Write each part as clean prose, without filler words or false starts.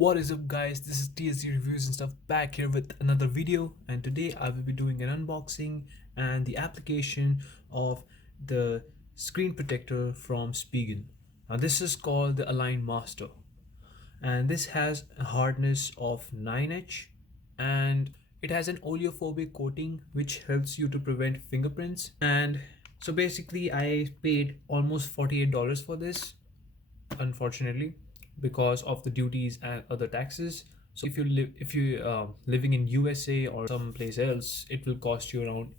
What is up guys, this is TSD Reviews and stuff back here with another video, and today I will be doing an unboxing and the application of the screen protector from Spigen. Now this is called the Alignmaster, and this has a hardness of 9H, and it has an oleophobic coating which helps you to prevent fingerprints. And so basically I paid almost $48 for this, unfortunately, because of the duties and other taxes. So if you living in USA or someplace else, it will cost you around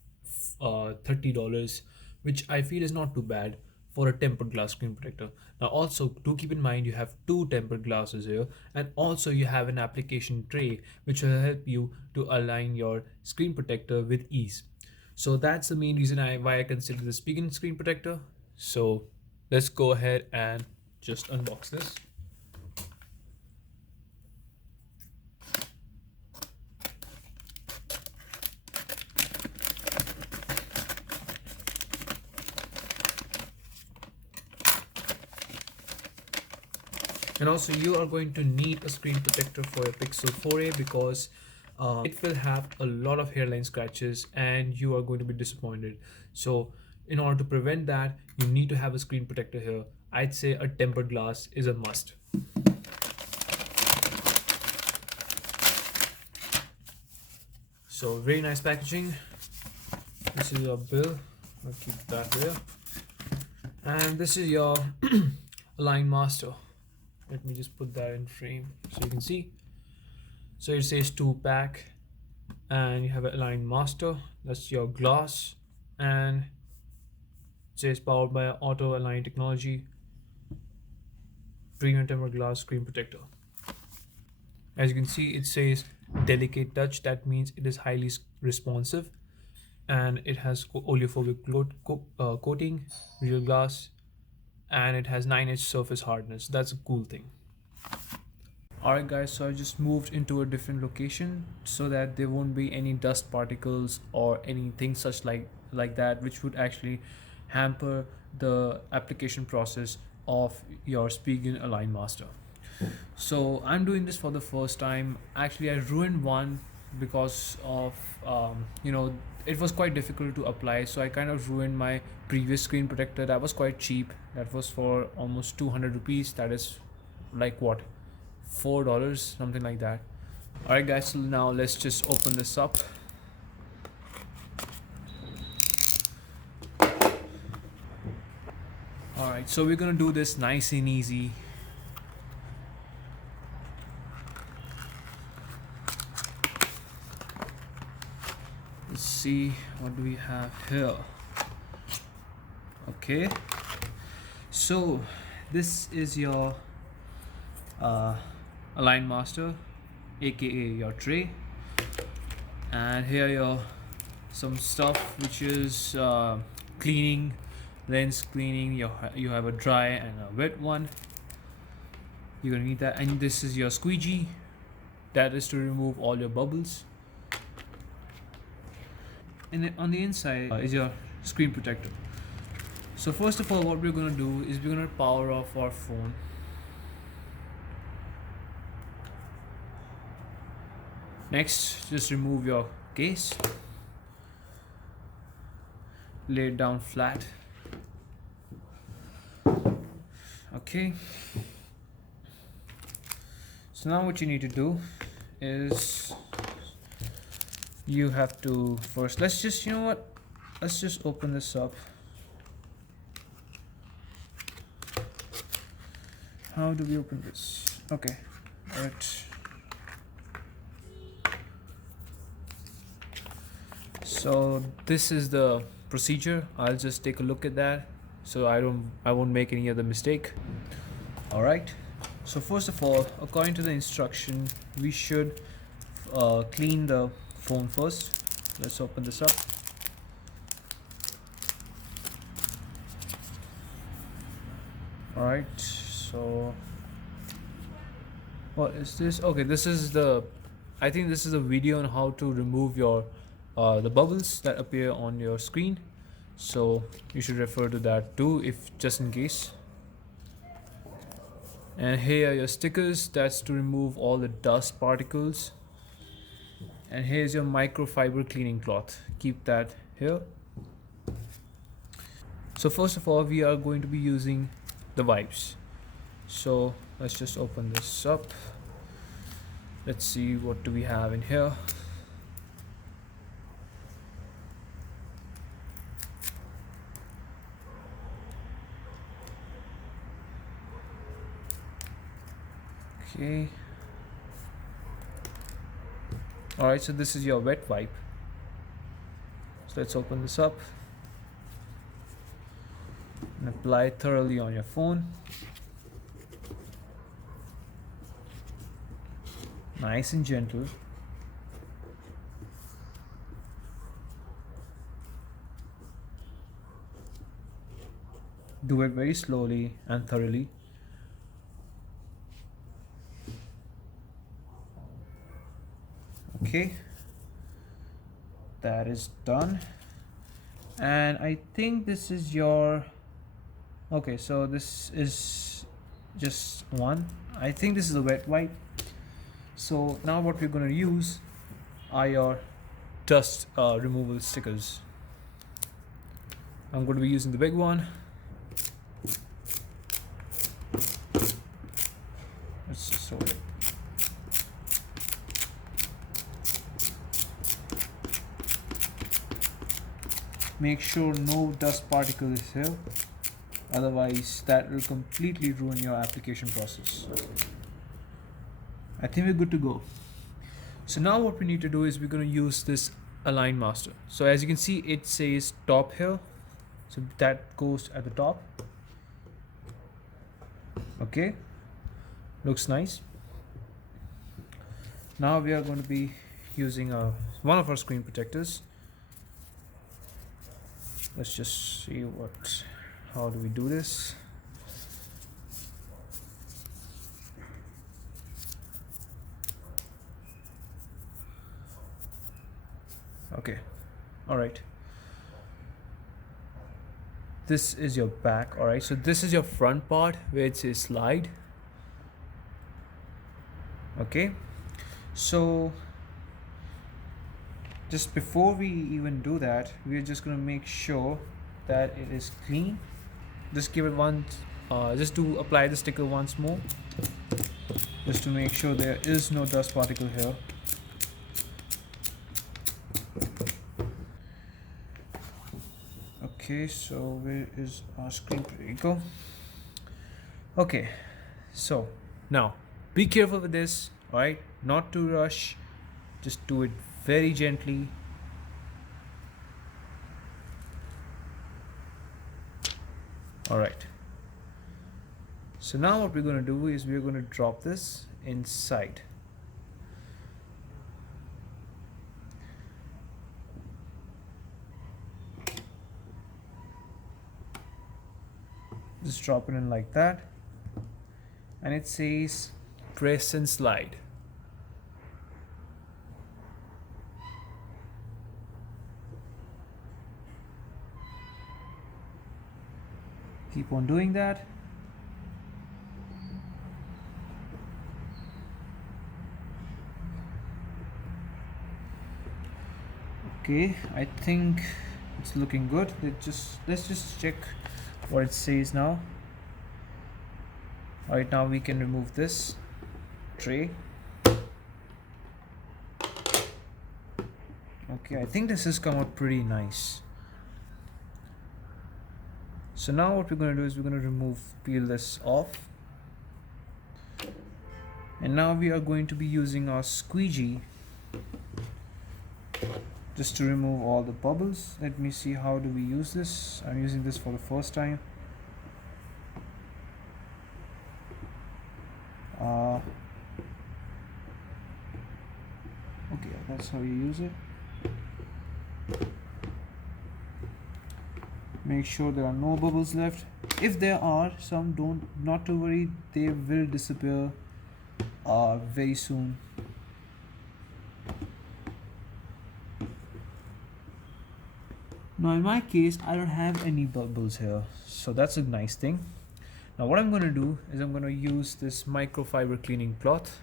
$30, which I feel is not too bad for a tempered glass screen protector. Now also do keep in mind you have two tempered glasses here, and also you have an application tray which will help you to align your screen protector with ease. So that's the main reason why I consider the Spigen screen protector. So let's go ahead and just unbox this. And also you are going to need a screen protector for your Pixel 4a because it will have a lot of hairline scratches and you are going to be disappointed. So in order to prevent that, you need to have a screen protector here. I'd say a tempered glass is a must. So very nice packaging. This is your bill. I'll keep that there. And this is your Alignmaster. Let me just put that in frame so you can see. So it says 2-pack, and you have an Alignmaster. That's your glass, and it says powered by auto align technology, premium tempered glass screen protector. As you can see, it says delicate touch. That means it is highly responsive, and it has oleophobic coating, real glass, and it has 9H surface hardness. That's a cool thing. Alright guys, so I just moved into a different location so that there won't be any dust particles or anything such like that, which would actually hamper the application process of your Spigen Alignmaster. So I'm doing this for the first time. Actually I ruined one because of it was quite difficult to apply, so I kind of ruined my previous screen protector. That was quite cheap. That was for almost 200 rupees. That is like what, $4, something like that. Alright guys, so now let's just open this up. Alright, so we're gonna do this nice and easy. Let's see, what do we have here? Okay, so this is your Alignmaster, aka your tray, and here your some stuff which is cleaning, lens cleaning. You have a dry and a wet one. You're gonna need that, and this is your squeegee. That is to remove all your bubbles. And then on the inside is your screen protector. So first of all, what we're gonna do is we're gonna power off our phone. Next, just remove your case, lay it down flat. Okay, so now what you need to do is you have to first, let's just, you know what, let's just open this up. How do we open this? Okay, all right. So this is the procedure. I'll just take a look at that so I won't make any other mistake. All right, so first of all, according to the instruction, we should clean the phone first. Let's open this up. All right, so what is this? Okay, this is the, I think this is a video on how to remove your the bubbles that appear on your screen, so you should refer to that too, if just in case. And here are your stickers, that's to remove all the dust particles. And here's your microfiber cleaning cloth, keep that here. So first of all, we are going to be using the wipes. So let's just open this up. Let's see what do we have in here. Okay. Alright, so this is your wet wipe. So let's open this up and apply it thoroughly on your phone. Nice and gentle. Do it very slowly and thoroughly. Okay, that is done. And I think this is your, okay, so this is just one. I think this is a wet wipe. So now what we're going to use are your dust removal stickers. I'm going to be using the big one. Let's just sort it. Make sure no dust particle is here, otherwise that will completely ruin your application process. I think we're good to go. So now what we need to do is we're going to use this Alignmaster. So as you can see, it says top here, so that goes at the top. Okay, looks nice. Now we are going to be using one of our screen protectors. Let's just see how do we do this. Okay, all right. This is your back. All right, so this is your front part where it says slide. Okay, so just before we even do that, we're just going to make sure that it is clean. Just give it one, just to apply the sticker once more, just to make sure there is no dust particle here. Okay, so where is our screen? There you go. Okay, so now be careful with this, alright? Not to rush, just do it very gently. Alright, so now what we're going to do is we're going to drop this inside. Just drop it in like that, and it says press and slide. Keep on doing that. Okay, I think it's looking good. Let's just check what it says now. Right, now we can remove this tray. Okay, I think this has come out pretty nice. So now what we're going to do is we're going to peel this off, and now we are going to be using our squeegee just to remove all the bubbles. Let me see, how do we use this? I'm using this for the first time. Okay, that's how you use it. Make sure there are no bubbles left. If there are some, not to worry, they will disappear very soon. Now in my case, I don't have any bubbles here, so that's a nice thing. Now what I'm going to do is I'm going to use this microfiber cleaning cloth,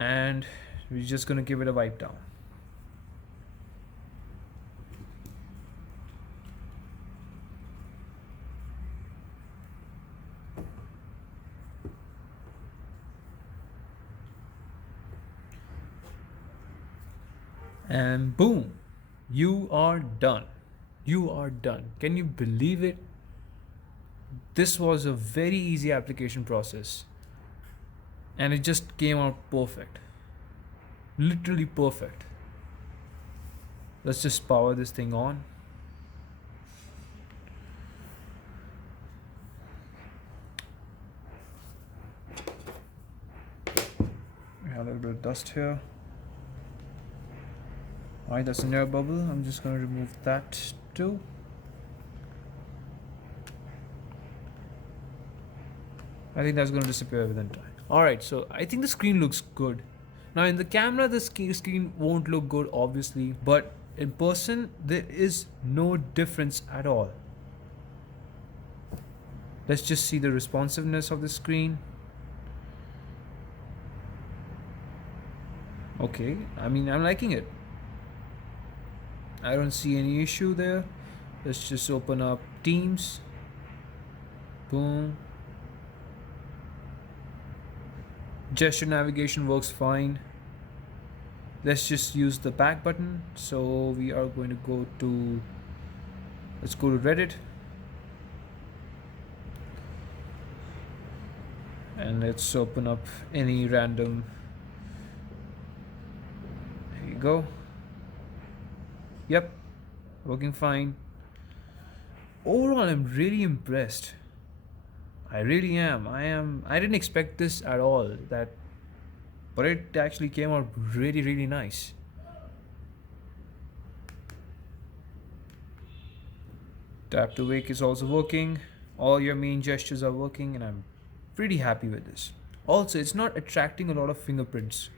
and we're just going to give it a wipe down. And boom, you are done. You are done. Can you believe it? This was a very easy application process, and it just came out perfect. Literally perfect. Let's just power this thing on. We have a little bit of dust here. Alright, that's an air bubble. I'm just going to remove that too. I think that's going to disappear within time. Alright, so I think the screen looks good. Now in the camera the screen won't look good obviously, but in person there is no difference at all. Let's just see the responsiveness of the screen. Okay, I mean, I'm liking it. I don't see any issue there. Let's just open up Teams. Boom. Gesture navigation works fine. Let's just use the back button. So we are going to go to, let's go to Reddit. And let's open up any random, there you go. Yep, working fine. Overall, I'm really impressed. I really am. I didn't expect this at all. But it actually came out really nice. Tap to wake is also working. All your main gestures are working, and I'm pretty happy with this. Also, it's not attracting a lot of fingerprints.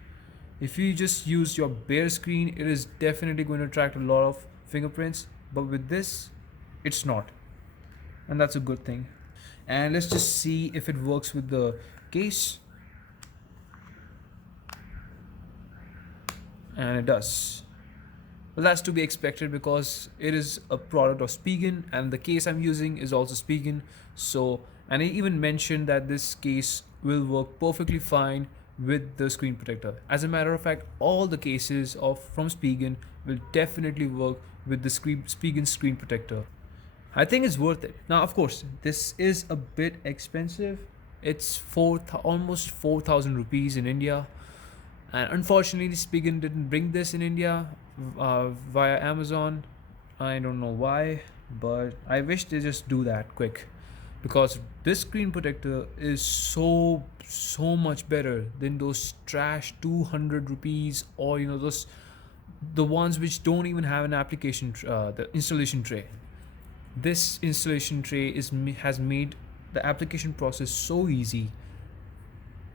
If you just use your bare screen, it is definitely going to attract a lot of fingerprints, but with this, it's not. And that's a good thing. And let's just see if it works with the case. And it does. Well, that's to be expected because it is a product of Spigen, and the case I'm using is also Spigen. So, and I even mentioned that this case will work perfectly fine with the screen protector. As a matter of fact, all the cases from Spigen will definitely work with the Spigen screen protector. I think it's worth it. Now, of course, this is a bit expensive. It's almost 4,000 rupees in India. And unfortunately, Spigen didn't bring this in India via Amazon. I don't know why, but I wish they just do that quick, because this screen protector is so much better than those trash 200 rupees, or the ones which don't even have an application the installation tray. This installation tray has made the application process so easy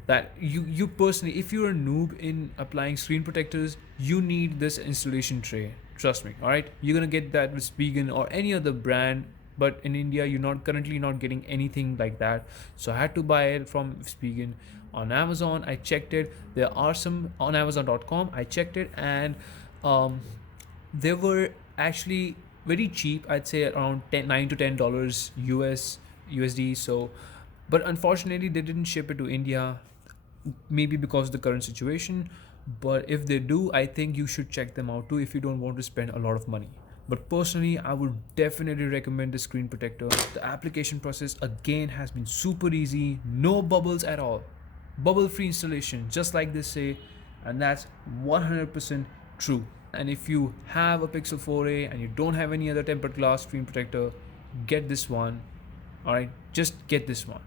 that you personally, if you're a noob in applying screen protectors, you need this installation tray. Trust me. All right, you're gonna get that with Spigen or any other brand, but in India you're currently not getting anything like that. So I had to buy it from Spigen. On Amazon, I checked it. There are some on Amazon.com. I checked it, and they were actually very cheap. I'd say around $9 to $10 USD. So, but unfortunately, they didn't ship it to India. Maybe because of the current situation. But if they do, I think you should check them out too if you don't want to spend a lot of money. But personally, I would definitely recommend the screen protector. The application process again has been super easy, no bubbles at all. Bubble free installation, just like they say, and that's 100% true. And if you have a Pixel 4a and you don't have any other tempered glass screen protector, get this one. Alright, just get this one.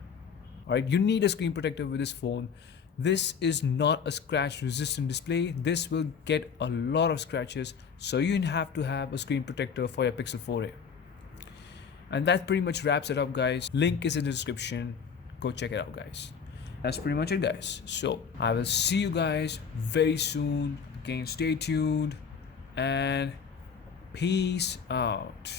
Alright, you need a screen protector with this phone. This is not a scratch resistant display. This will get a lot of scratches, so you have to have a screen protector for your Pixel 4a. And that pretty much wraps it up, guys. Link is in the description. Go check it out, guys. That's pretty much it, guys. So I will see you guys very soon. Again, stay tuned and peace out.